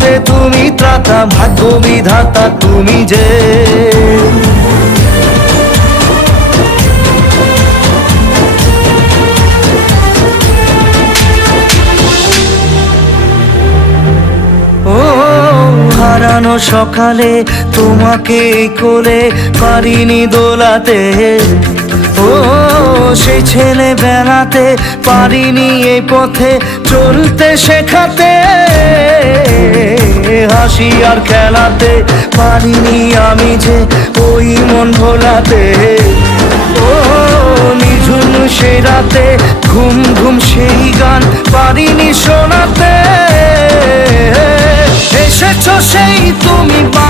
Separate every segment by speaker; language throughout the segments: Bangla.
Speaker 1: বিপদে তুমি ত্রাতা ভাগ্য বিধাতা তুমি যে। হারানো সকালে তোমাকে কোলে পারিনি দোলাতে। ও সেই ছেলে বেড়াতে পারিনি এই পথে, চলতে শেখাতে। হাসি আর খেলাতে পারিনি আমি যে ওই মন ভোলাতে। ও নিঝুম সে রাতে, ঘুম ঘুম সেই গান পারিনি শোনাতে। এসেছ সেই তুমি বাড়িয়ে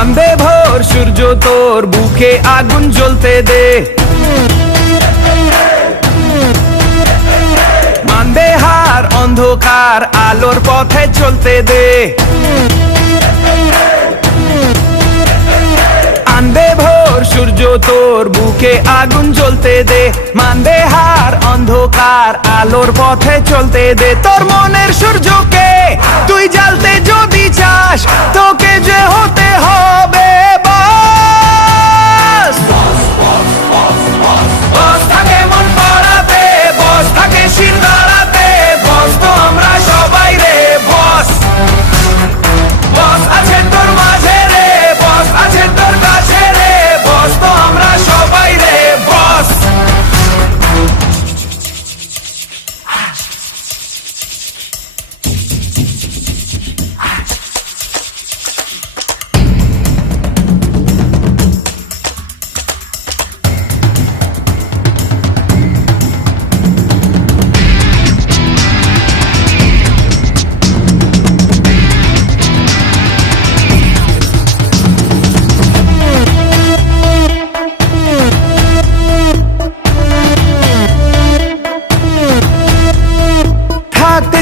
Speaker 2: আন্দে ভোর, সূর্য তোর বুকে আগুন জ্বলতে দে। হার, অন্ধকার আলোর পথে চলতে দে। আনবে ভোর, সূর্য তোর বুকে আগুন জ্বলতে দে। মানবে হার, অন্ধকার আলোর পথে চলতে দে। তোর মনের সূর্যকে তুই জ্বালতে যদি চাস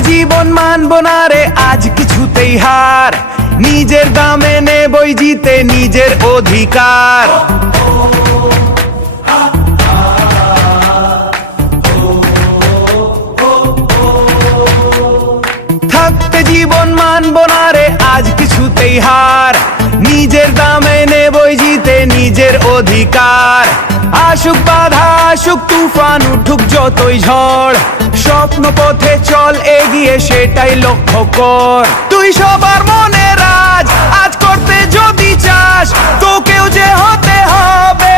Speaker 2: জীবন মানব না রে, আজ কিছুতেই হার। নিজের দামে নেবই জিতে নিজের অধিকার। থাকতে জীবন মানব না রে, আজ কিছুতেই হার। নিজের দামে জিতে নিজের অধিকার। আসুক বাধা, আসুক তুফান, উঠুক যতই ঝড়। স্বপ্ন পথে চল, এগিয়ে সেটাই লক্ষ্য কর। তুই সবার মনে রাজ আজ করতে যদি চাস, তোকেও যে হতে হবে।